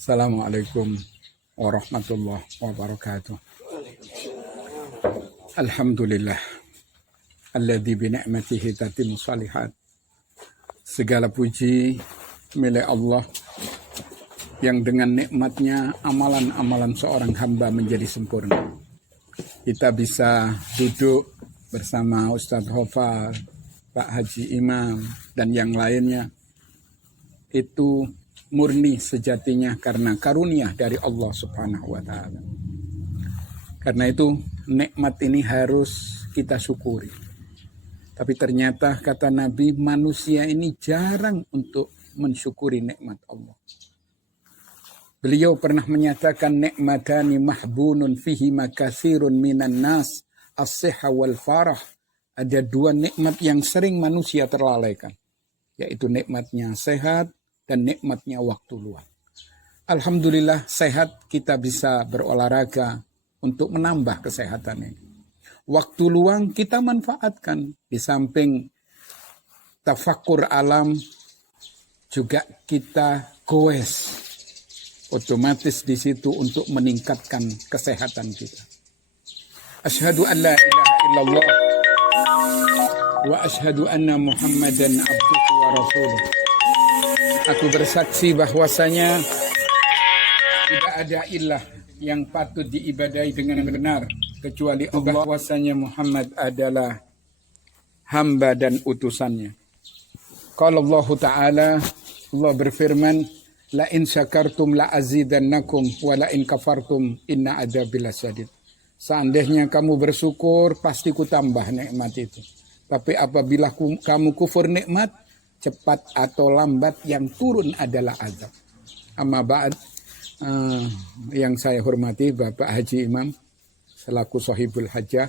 Assalamualaikum warahmatullahi wabarakatuh. Alhamdulillah alladzi bi ni'matihi tatimmu shalihat. Segala puji milik Allah yang dengan nikmatnya amalan-amalan seorang hamba menjadi sempurna. Kita bisa duduk bersama Ustadz Hofal, Pak Haji Imam, dan yang lainnya. Itu murni sejatinya karena karunia dari Allah Subhanahu wa Ta'ala. Karena itu nikmat ini harus kita syukuri. Tapi ternyata kata Nabi, manusia ini jarang untuk mensyukuri nikmat Allah. Beliau pernah menyatakan nikmatani mahbunun fihi makatsirun minan nas as-sihha wal farah. Ada dua nikmat yang sering manusia terlalaikan, yaitu nikmatnya sehat dan nikmatnya waktu luang. Alhamdulillah sehat, kita bisa berolahraga untuk menambah kesehatan ini. Waktu luang kita manfaatkan, di samping tafakur alam juga kita goes otomatis di situ untuk meningkatkan kesehatan kita. Asyhadu an la ilaha illallah wa asyhadu anna Muhammadan abduhu wa rasuluh. Aku bersaksi bahwasanya tidak ada ilah yang patut diibadahi dengan benar kecuali Allah, bahwasanya Muhammad adalah hamba dan utusannya. Qala Allah Ta'ala, Allah berfirman, la in syakartum la azidannakum wa la in kafartum inna adzabi lasyadid. Seandainya kamu bersyukur, pasti ku tambah nikmat itu. Tapi apabila kamu kufur nikmat, cepat atau lambat yang turun adalah azab. Amma ba'd, yang saya hormati Bapak Haji Imam selaku sahibul hajjah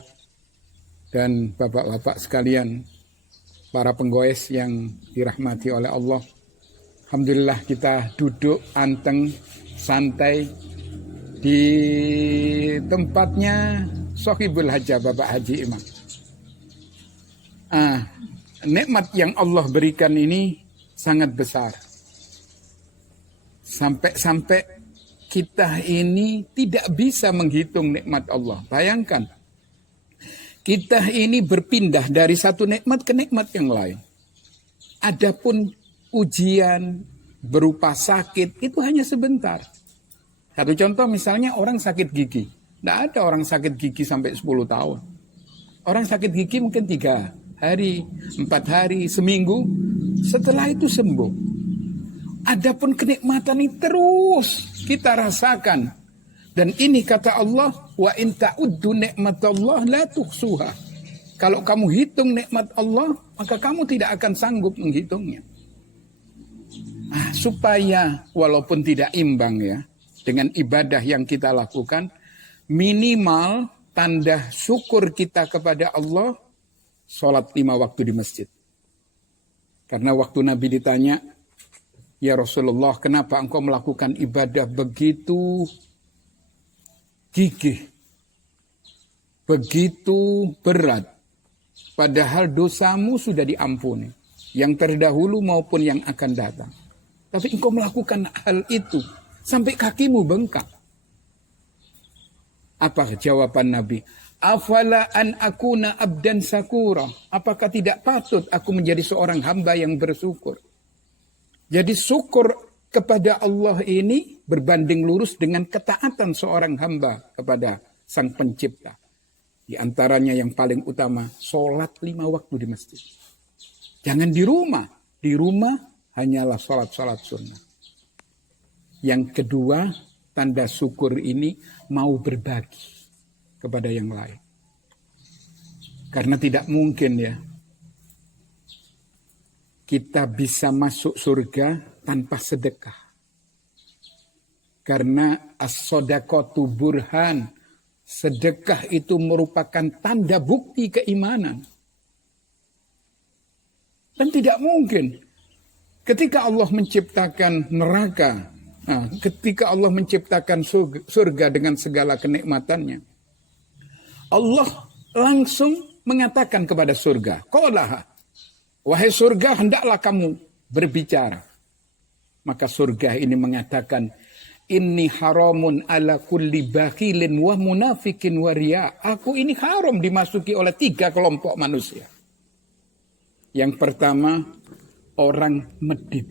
dan bapak-bapak sekalian, para penggoes yang dirahmati oleh Allah. Alhamdulillah kita duduk anteng santai di tempatnya sahibul hajjah Bapak Haji Imam. Nikmat yang Allah berikan ini sangat besar. Sampai-sampai kita ini tidak bisa menghitung nikmat Allah. Bayangkan, kita ini berpindah dari satu nikmat ke nikmat yang lain. Adapun ujian berupa sakit itu hanya sebentar. Satu contoh misalnya orang sakit gigi. Tidak ada orang sakit gigi sampai 10 tahun. Orang sakit gigi mungkin 3 hari, 4 hari, seminggu, setelah itu sembuh. Adapun kenikmatan ini terus kita rasakan. Dan ini kata Allah, wa in ta'uddu nikmatallah la tuhsuha. Kalau kamu hitung nikmat Allah, maka kamu tidak akan sanggup menghitungnya. Supaya walaupun tidak imbang ya, dengan ibadah yang kita lakukan, minimal tanda syukur kita kepada Allah, sholat 5 waktu di masjid. Karena waktu Nabi ditanya, ya Rasulullah, kenapa engkau melakukan ibadah begitu gigih, begitu berat, padahal dosamu sudah diampuni, yang terdahulu maupun yang akan datang. Tapi engkau melakukan hal itu sampai kakimu bengkak. Apa jawaban Nabi? Afala an akuna abdan sakura. Apakah tidak patut aku menjadi seorang hamba yang bersyukur? Jadi syukur kepada Allah ini berbanding lurus dengan ketaatan seorang hamba kepada Sang Pencipta. Di antaranya yang paling utama, sholat 5 waktu di masjid. Jangan di rumah. Di rumah hanyalah sholat-sholat sunnah. Yang kedua, tanda syukur ini mau berbagi kepada yang lain. Karena tidak mungkin ya, kita bisa masuk surga tanpa sedekah. Karena as-shadaqatu burhan, sedekah itu merupakan tanda bukti keimanan. Dan tidak mungkin ketika Allah menciptakan neraka, ketika Allah menciptakan surga dengan segala kenikmatannya, Allah langsung mengatakan kepada surga, qalaha, wahai surga, hendaklah kamu berbicara. Maka surga ini mengatakan, Inni haramun ala kulli bakhilin wa munafikin wa riya. Aku ini haram dimasuki oleh 3 kelompok manusia. Yang pertama, orang medit,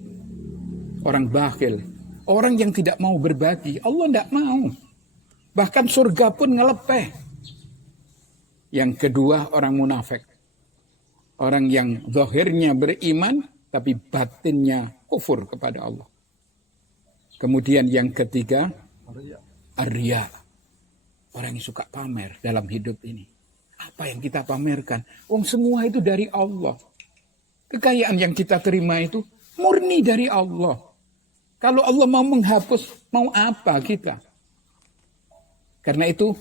orang bakhil, orang yang tidak mau berbagi. Allah tidak mau. Bahkan surga pun ngelepeh. Yang kedua, orang munafik. Orang yang zahirnya beriman, tapi batinnya kufur kepada Allah. Kemudian yang ketiga, ar-riya. Orang yang suka pamer dalam hidup ini. Apa yang kita pamerkan? Semua itu dari Allah. Kekayaan yang kita terima itu murni dari Allah. Kalau Allah mau menghapus, mau apa kita? Karena itu,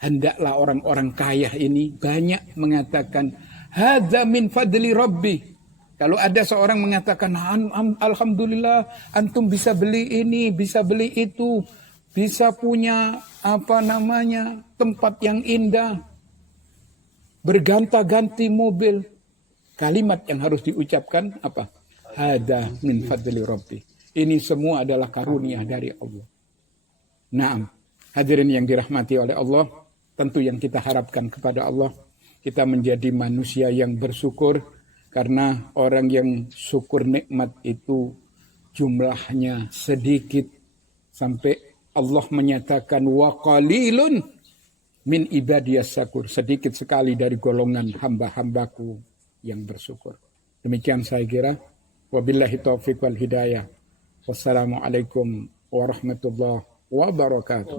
hendaklah orang-orang kaya ini banyak mengatakan, hadza min fadli rabbi. Kalau ada seorang mengatakan, alhamdulillah, antum bisa beli ini, bisa beli itu, bisa punya tempat yang indah, berganti-ganti mobil. Kalimat yang harus diucapkan apa? Hada min fadli rabbi. Ini semua adalah karunia dari Allah. Naam, hadirin yang dirahmati oleh Allah, tentu yang kita harapkan kepada Allah, kita menjadi manusia yang bersyukur. Karena orang yang syukur nikmat itu jumlahnya sedikit. Sampai Allah menyatakan wa qalilun min ibadiyas syakur. Sedikit sekali dari golongan hamba-hambaku yang bersyukur. Demikian saya kira. Wabillahi taufiq wal hidayah. Wassalamualaikum warahmatullahi wabarakatuh.